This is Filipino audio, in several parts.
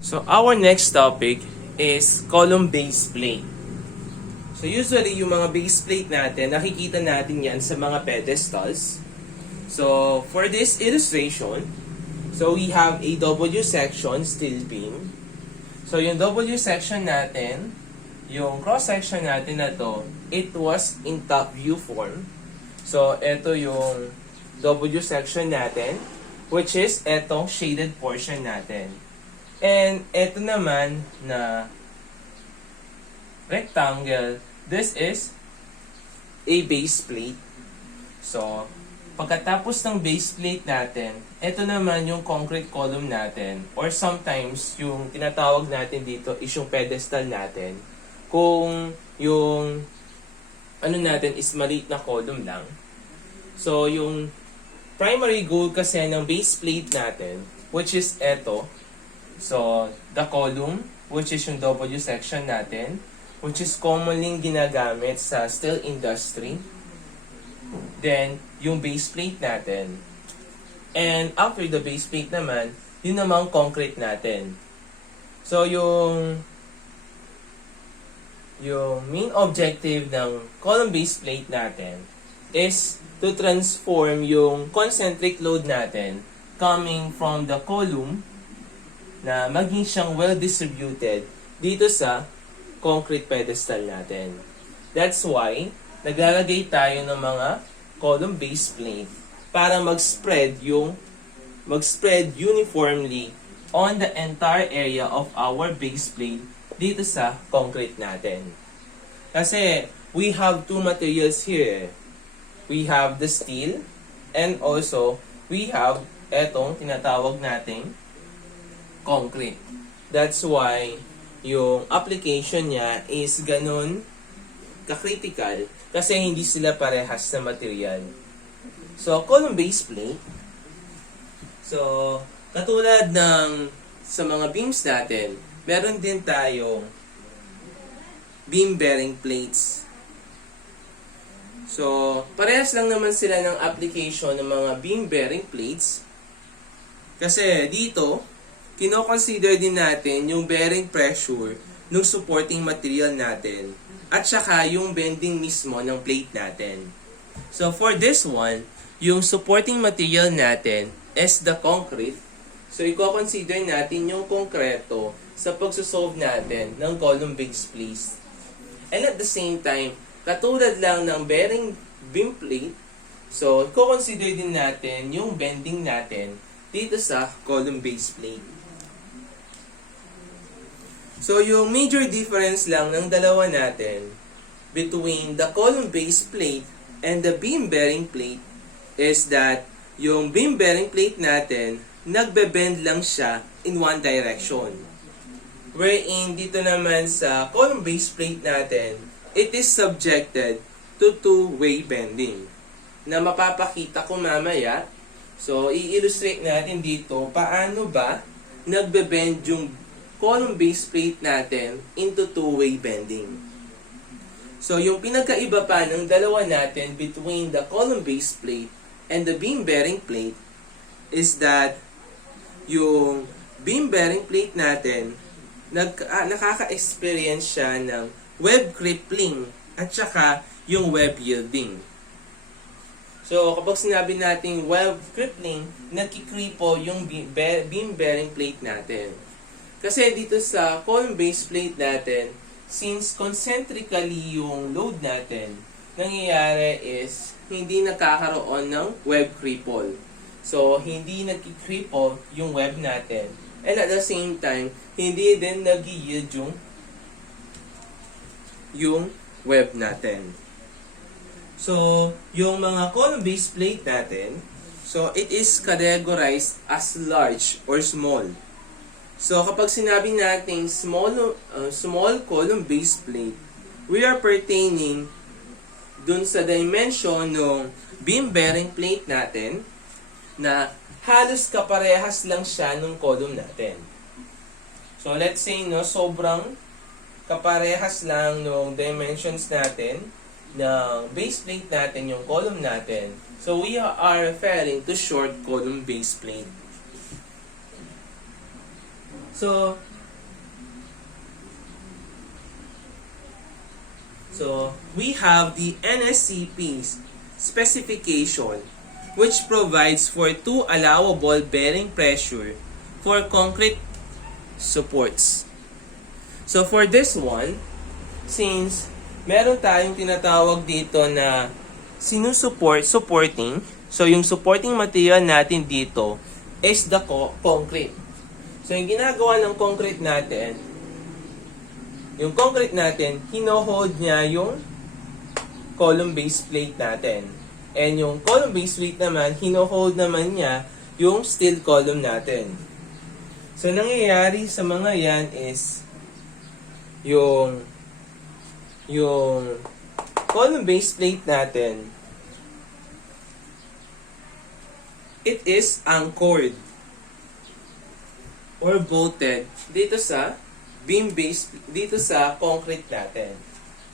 So our next topic is column base plate. So usually yung mga base plate natin, nakikita natin yan sa mga pedestals. So for this illustration, so we have a W section steel beam. So yung W section natin, yung cross section natin na to, it was in top view form. So ito yung W section natin, which is etong shaded portion natin. And ito naman na rectangle, this is a base plate. So, pagkatapos ng base plate natin, ito naman yung concrete column natin. Or sometimes, yung tinatawag natin dito is yung pedestal natin. Kung yung ano natin is maliit na column lang. So, yung primary goal kasi ng base plate natin, which is ito. So, the column, which is yung W section natin, which is commonly ginagamit sa steel industry. Then, yung base plate natin. And after the base plate naman, yun namang concrete natin. So, yung main objective ng column base plate natin is to transform yung concentric load natin coming from the column na maging siyang well-distributed dito sa concrete pedestal natin. That's why, naglalagay tayo ng mga column base plate para mag-spread uniformly on the entire area of our base plate dito sa concrete natin. Kasi, we have two materials here. We have the steel and also, we have etong tinatawag nating concrete. That's why yung application niya is ganun ka-critical kasi hindi sila parehas na material. So, column base plate. So, katulad ng sa mga beams natin, meron din tayong beam bearing plates. So, parehas lang naman sila ng application ng mga beam bearing plates. Kasi dito, kino-consider din natin yung bearing pressure ng supporting material natin at saka yung bending mismo ng plate natin. So for this one, yung supporting material natin is the concrete. So i-consider natin yung konkreto sa pagsosolve natin ng column base plate. And at the same time, katulad lang ng bearing beam plate, so i-consider din natin yung bending natin dito sa column base plate. So, yung major difference lang ng dalawa natin between the column base plate and the beam bearing plate is that yung beam bearing plate natin, nagbe-bend lang siya in one direction. Wherein dito naman sa column base plate natin, it is subjected to two-way bending na mapapakita ko mamaya. So, i-illustrate natin dito paano ba nagbe-bend yung column base plate natin into two-way bending. So, yung pinagkaiba pa ng dalawa natin between the column base plate and the beam bearing plate is that yung beam bearing plate natin, nakaka-experience siya ng web crippling at saka yung web yielding. So, kapag sinabi natin web crippling, nagkikripo yung beam bearing plate natin. Kasi dito sa column base plate natin, since concentrically yung load natin, nangyayari is hindi nakakaroon ng web cripple. So, hindi nagkikripple yung web natin. And at the same time, hindi din nag-yield yung web natin. So, yung mga column base plate natin, so it is categorized as large or small. So, kapag sinabi natin small column base plate, we are pertaining dun sa dimension ng beam bearing plate natin na halos kaparehas lang siya ng column natin. So, let's say, sobrang kaparehas lang ng dimensions natin ng base plate natin, yung column natin. So, we are referring to short column base plate. So we have the Nscp Specification, which provides for 2 allowable bearing pressure for concrete supports. So for this one, since meron tayong tinatawag dito na supporting, so yung supporting material natin dito is the concrete. So yung ginagawa ng concrete natin, hino-hold niya yung column base plate natin. And yung column base plate naman, hino-hold naman niya yung steel column natin. So nangyayari sa mga yan is yung column base plate natin, it is anchored or bolted dito sa beam base, dito sa concrete natin.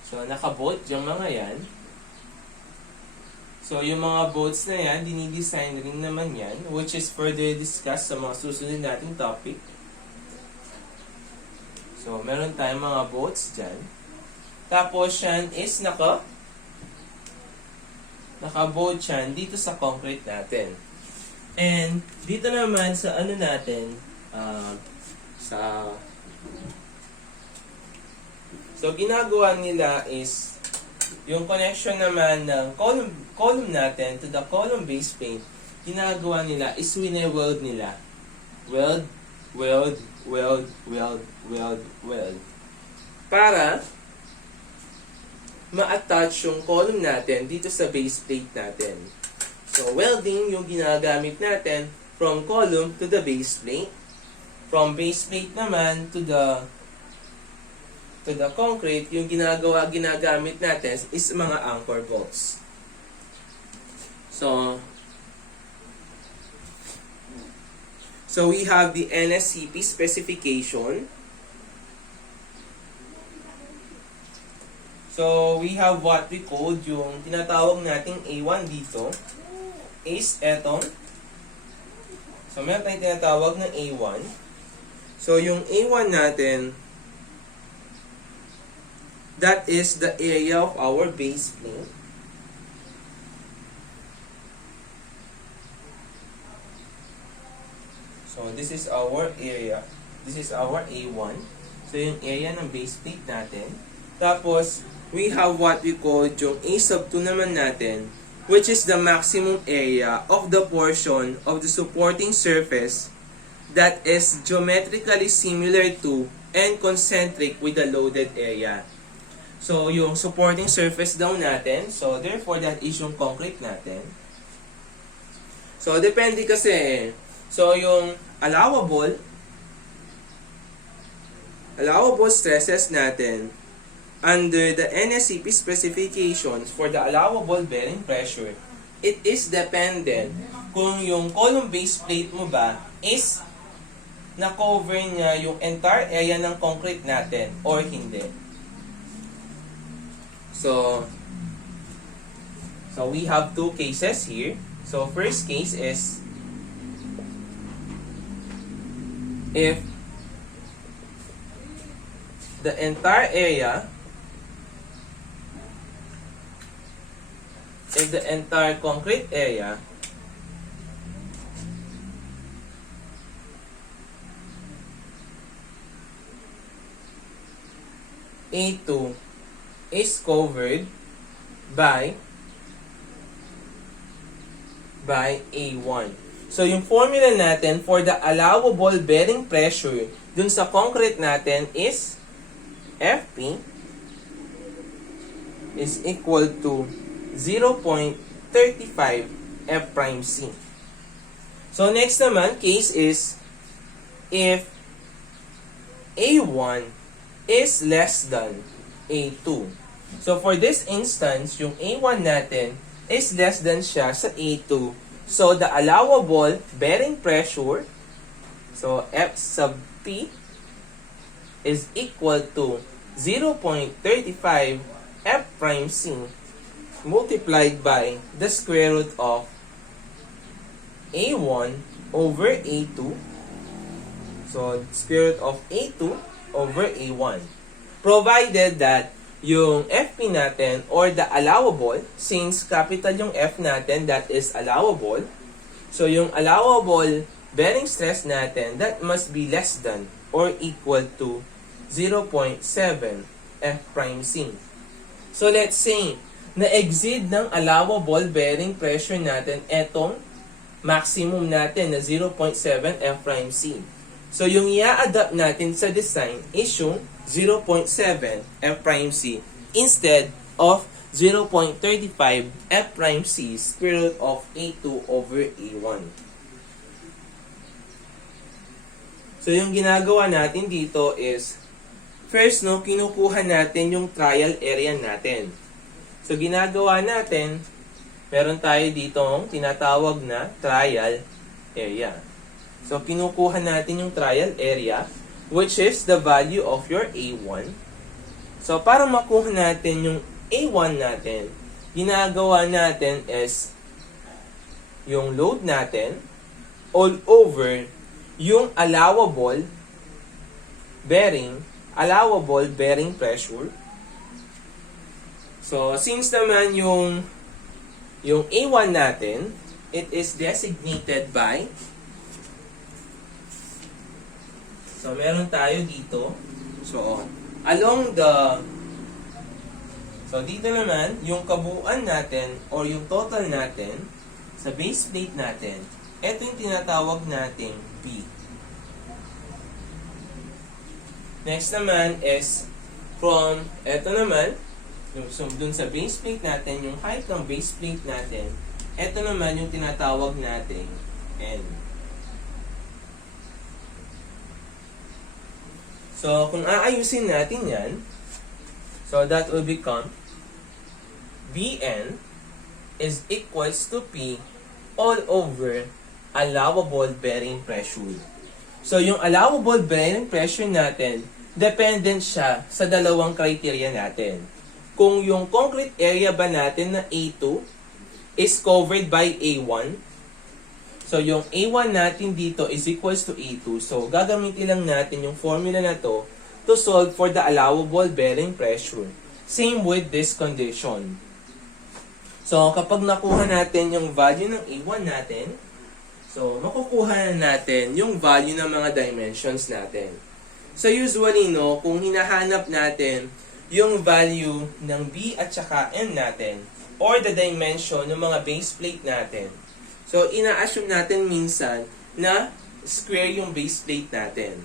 So naka-bolt yung mga yan. So yung mga bolts na yan, dinidesign rin naman yan, which is further discussed sa mga susunod nating topic. So meron tayong mga bolts dyan. Tapos yan is naka-bolt yan dito sa concrete natin. And dito naman sa ano natin, so ginagawa nila is yung connection naman ng column natin to the column base plate, ginagawa nila is wine-weld nila. Weld. Para ma-attach yung column natin dito sa base plate natin. So, welding yung ginagamit natin from column to the base plate. From base plate naman to the concrete, yung ginagamit natin is mga anchor bolts. So we have the Nscp specification. So we have what we called yung tinatawag nating A1 dito is etong. So meron tayong tinatawag na A1. So yung A1 natin, that is the area of our base plate. So this is our area. This is our A1. So yung area ng base plate natin. Tapos we have what we call yung A sub 2 naman natin, which is the maximum area of the portion of the supporting surface that is geometrically similar to and concentric with the loaded area. So, yung supporting surface daw natin, so therefore that is yung concrete natin. So, depende kasi. So, yung allowable stresses natin under the Nscp specifications for the allowable bearing pressure, it is dependent kung yung column base plate mo ba is na-cover niya yung entire area ng concrete natin or hindi. So we have two cases here. So first case is if the entire concrete area A2 is covered by A1. So, yung formula natin for the allowable bearing pressure dun sa concrete natin is FP is equal to 0.35 F prime C. So, next naman, case is if A1 is less than A2. So, for this instance, yung A1 natin is less than siya sa A2. So, the allowable bearing pressure, so F sub P is equal to 0.35 F prime C multiplied by the square root of A1 over A2. So, So, square root of A2 over A1. Provided that yung FP natin or the allowable, since capital yung F natin, that is allowable. So, yung allowable bearing stress natin, that must be less than or equal to 0.7 F prime C. So, let's say, na-exceed ng allowable bearing pressure natin etong maximum natin na 0.7 F prime C. So, yung i-adapt natin sa design is yung 0.7 F prime C instead of 0.35 F prime C square root of A2 over A1. So, yung ginagawa natin dito is, first, no, kinukuha natin yung trial area natin. So, ginagawa natin, meron tayo dito tinatawag na trial area. So, kinukuha natin yung trial area, which is the value of your A1. So, para makuha natin yung A1 natin, ginagawa natin is yung load natin all over yung allowable bearing pressure. So, since naman yung A1 natin, it is designated by, so meron tayo dito, so dito naman, yung kabuuan natin or yung total natin sa base plate natin, ito yung tinatawag nating B. Next naman is from, ito naman, so dun sa base plate natin, yung height ng base plate natin, ito naman yung tinatawag nating N. So, kung aayusin natin yan, so that will become Bn is equals to P all over allowable bearing pressure. So, yung allowable bearing pressure natin, dependent siya sa dalawang criteria natin. Kung yung concrete area ba natin na A2 is covered by A1, so yung A1 natin dito is equals to A2. So, gagamitin lang natin yung formula na to solve for the allowable bearing pressure. Same with this condition. So, kapag nakuha natin yung value ng A1 natin, so, makukuha na natin yung value ng mga dimensions natin. So, usually, no, kung hinahanap natin yung value ng B at saka N natin, or the dimension ng mga base plate natin, so, ina-assume natin minsan na square yung base plate natin.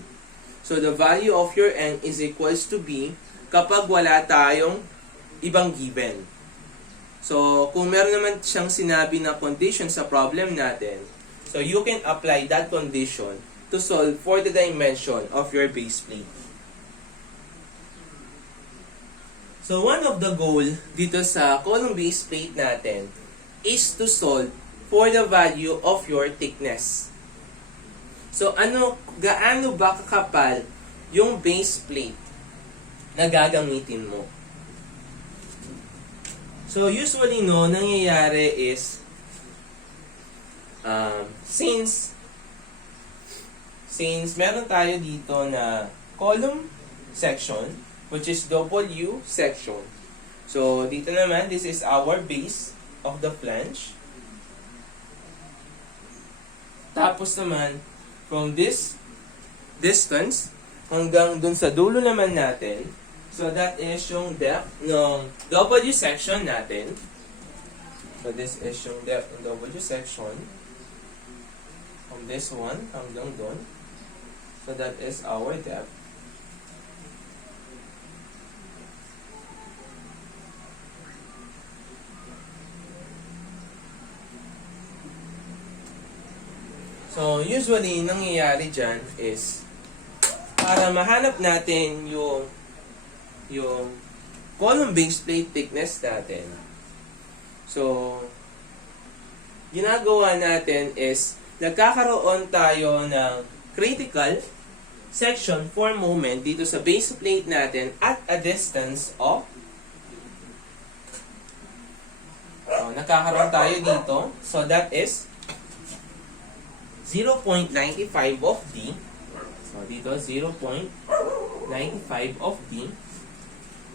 So, the value of your N is equals to B kapag wala tayong ibang given. So, kung meron naman siyang sinabi na condition sa problem natin, so you can apply that condition to solve for the dimension of your base plate. So, one of the goal dito sa column base plate natin is to solve for the value of your thickness. So, gaano ba kakapal yung base plate na gagamitin mo? So, usually, no, nangyayari is, since meron tayo dito na column section, which is W section. So, dito naman, this is our base of the flange. Tapos naman, from this distance, hanggang dun sa dulo naman natin, so that is yung depth ng W section natin. So, this is yung depth ng W section. From this one hanggang dun. So, that is our depth. So, usually, nangyayari dyan is, para mahanap natin yung column base plate thickness natin. So, ginagawa natin is, nagkakaroon tayo ng critical section for moment dito sa base plate natin at a distance of, so, nagkakaroon tayo dito. So, that is 0.95 of D. So, dito, 0.95 of B.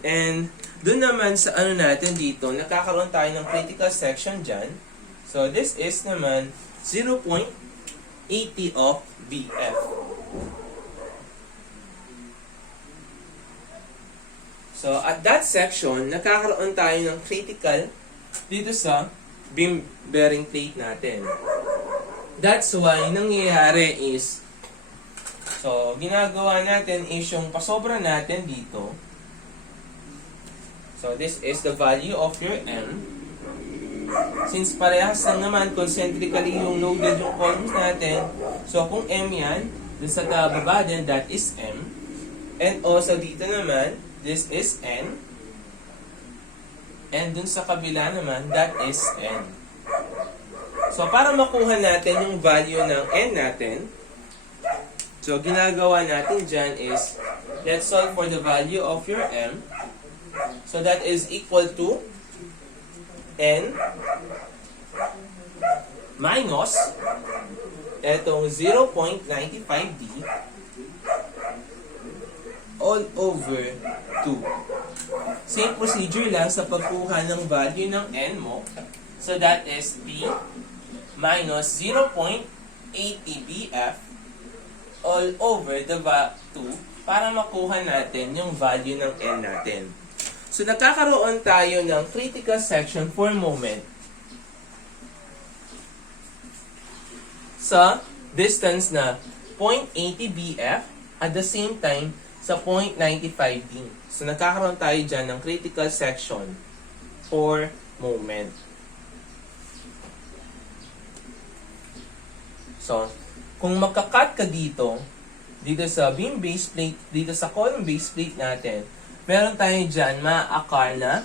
And, dun naman sa ano natin dito, nakakaroon tayo ng critical section dyan. So, this is naman 0.80 of BF. So, at that section, nakakaroon tayo ng critical dito sa beam bearing plate natin. That's why, nangyayari is, so, ginagawa natin is yung pasobra natin dito. So, this is the value of your M. Since parehas lang naman, concentrically yung loaded yung columns natin. So, kung M yan, dun sa baba din, that is M. And also, dito naman, this is N. And dun sa kabila naman, that is N. So, para makuha natin yung value ng N natin, so, ginagawa natin dyan is, let's solve for the value of your M. So, that is equal to N minus etong 0.95D all over 2. Same procedure lang sa pagkuha ng value ng N mo. So, that is B minus 0.80BF all over the 2 para makuha natin yung value ng N natin. So, nakakaroon tayo ng critical section for moment sa distance na 0.80 BF at the same time sa 0.95 D. So, nakakaroon tayo dyan ng critical section for moment. So, kung magka-cut ka dito sa beam base plate, dito sa column base plate natin, meron tayo dyan ma-akar na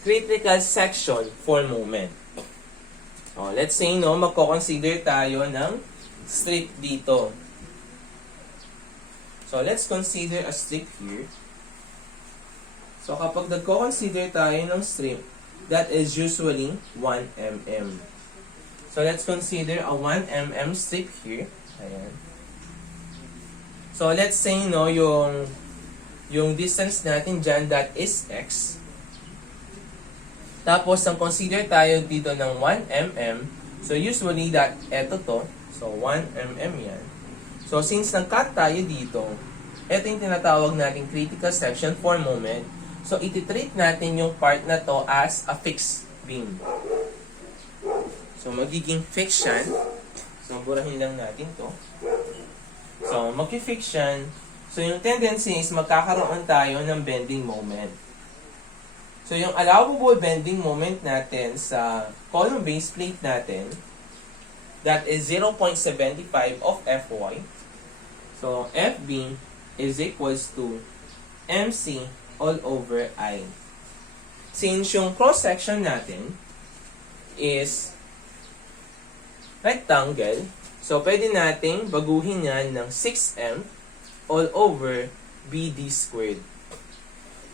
critical section for moment. So, let's say, magko-consider tayo ng strip dito. So, let's consider a strip here. So, kapag nagko-consider tayo ng strip, that is usually 1 mm. So, let's consider a 1 mm strip here. Ayan. So, let's say, yung distance natin dyan, that is X. Tapos, ang consider tayo dito ng 1 mm. So, usually, eto to. So, 1 mm yan. So, since nag-cut tayo dito, ito yung tinatawag natin critical section for moment. So, iti-treat natin yung part na to as a fixed beam. So, magiging fixed yan. So, burahin lang natin to. So, mag-fix yan. So, yung tendency is magkakaroon tayo ng bending moment. So, yung allowable bending moment natin sa column base plate natin, that is 0.75 of Fy. So, Fb is equals to MC all over I. Since yung cross-section natin is rectangle, so pwede nating baguhin yan ng 6M all over BD squared.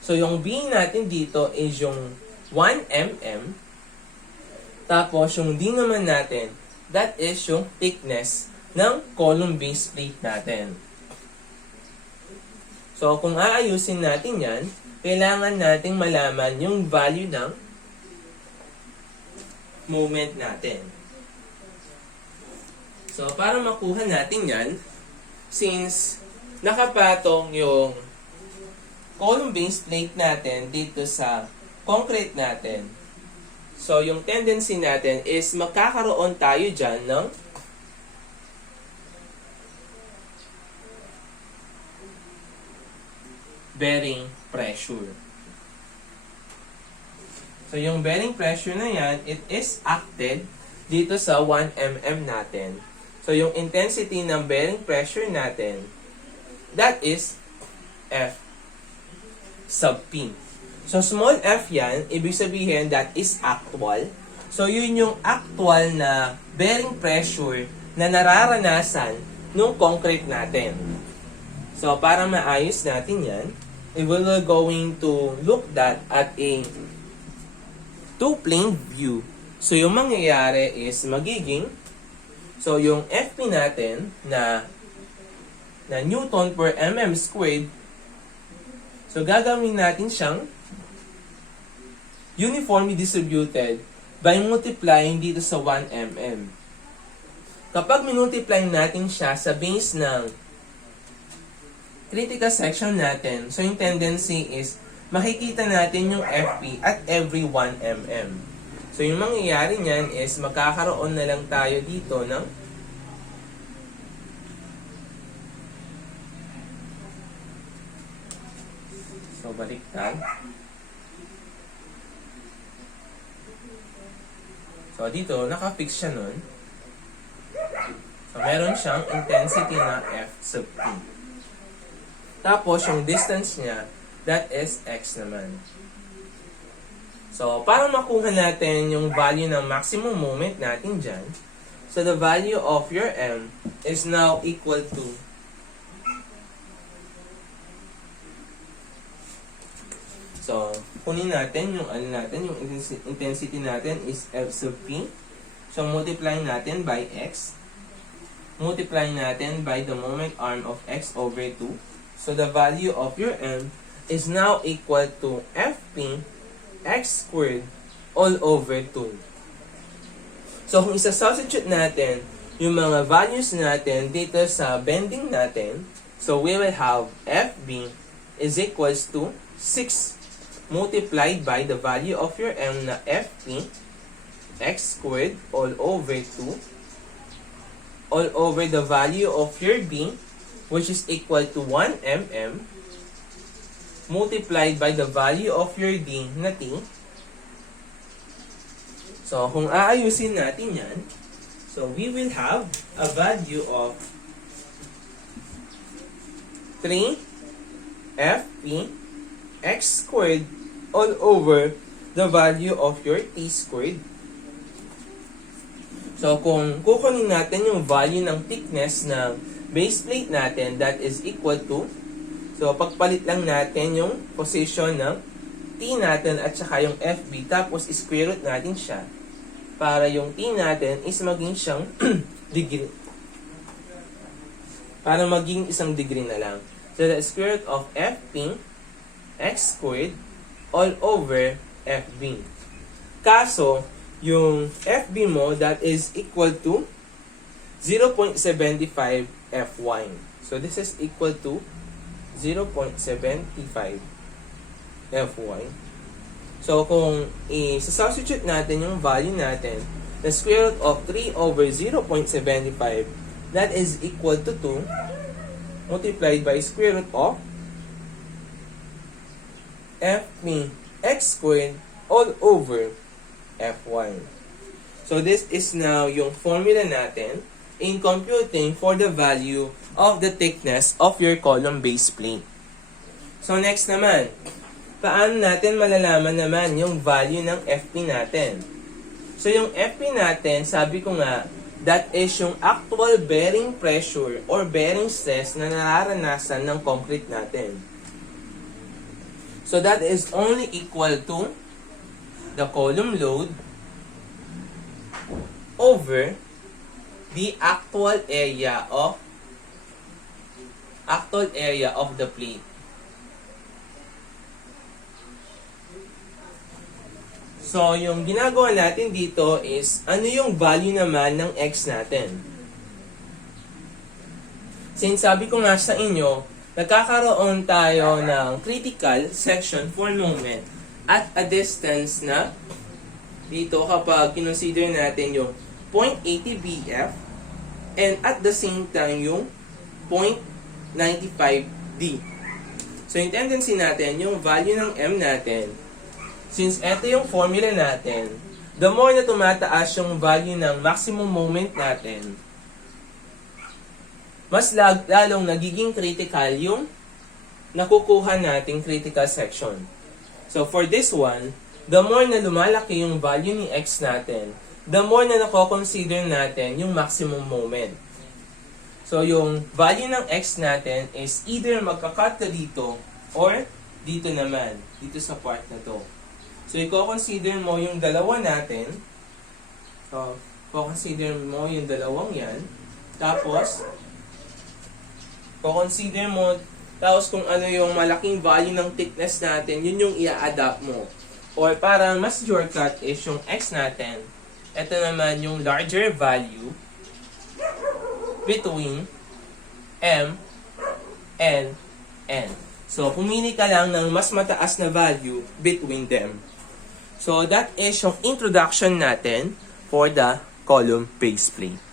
So, yung B natin dito is yung 1 mm. Tapos, yung D naman natin, that is yung thickness ng column base plate natin. So, kung aayusin natin yan, kailangan nating malaman yung value ng moment natin. So, para makuha natin yan, since nakapatong yung column base plate natin dito sa concrete natin, so yung tendency natin is magkakaroon tayo dyan ng bearing pressure. So yung bearing pressure na yan, it is acted dito sa 1 mm natin. So yung intensity ng bearing pressure natin, that is F sub P. So, small f yan, ibig sabihin that is actual. So, yun yung actual na bearing pressure na nararanasan nung concrete natin. So, para maayos natin yan, we will going to look that at a two-plane view. So, yung mangyayari is magiging, so, yung FP natin na na Newton per mm squared. So, gagawin natin siyang uniformly distributed by multiplying dito sa 1 mm. Kapag minultiply natin siya sa base ng critical section natin, so yung tendency is makikita natin yung FP at every 1 mm. So yung mangyayari niyan is magkakaroon na lang tayo dito ng baliktad. So, dito, nakafix siya nun. So, meron siyang intensity na F sub T. Tapos, yung distance niya, that is X naman. So, para makuha natin yung value ng maximum moment natin dyan, so the value of your M is now equal to so, kunin natin yung yung intensity natin is F sub P. So, multiply natin by X. Multiply natin by the moment arm of X over 2. So, the value of your M is now equal to Fp X squared all over 2. So, kung isa-substitute natin yung mga values natin dito sa bending natin, so, we will have Fb is equals to 6 multiplied by the value of your M na Fp X squared all over 2 all over the value of your B, which is equal to 1 mm multiplied by the value of your D na T. So, kung aayusin natin yan, so we will have a value of 3 Fp X squared all over the value of your T squared. So, kung kukunin natin yung value ng thickness ng base plate natin, that is equal to, so, pagpalit lang natin yung position ng T natin at saka yung FB, tapos square root natin siya para yung T natin is maging siyang degree. Para maging isang degree na lang. So, the square root of Fp X squared all over FB. Kaso, yung FB mo, that is equal to 0.75 Fy. So, this is equal to 0.75 Fy. So, kung i-substitute natin yung value natin, the square root of 3 over 0.75, that is equal to 2 multiplied by square root of Fp X squared all over Fy. So, this is now yung formula natin in computing for the value of the thickness of your column base plate. So, next naman, paano natin malalaman naman yung value ng Fp natin? So, yung Fp natin, sabi ko nga, that is yung actual bearing pressure or bearing stress na nararanasan ng concrete natin. So, that is only equal to the column load over the actual area of the plate. So, yung ginagawa natin dito is, ano yung value naman ng X natin? Since sabi ko nga sa inyo, nagkakaroon tayo ng critical section for moment at a distance na dito kapag kinonsider natin yung 0.80 BF and at the same time yung 0.95 D. So, yung tendency natin, yung value ng M natin, since ito yung formula natin, the more na tumataas yung value ng maximum moment natin, mas lalong nagiging critical yung nakukuha nating critical section. So, for this one, the more na lumalaki yung value ni X natin, the more na nako-consider natin yung maximum moment. So, yung value ng X natin is either magka-cut na dito or dito naman, dito sa part na to. So, i-consider mo yung dalawa natin. So, i-consider mo yung dalawang yan. Tapos, Consider mo, tapos kung ano yung malaking value ng thickness natin, yun yung i-adapt mo. Or parang mas shortcut is yung x natin. Ito naman yung larger value between m and n. So, pumili ka lang ng mas mataas na value between them. So, that is yung introduction natin for the column base plate.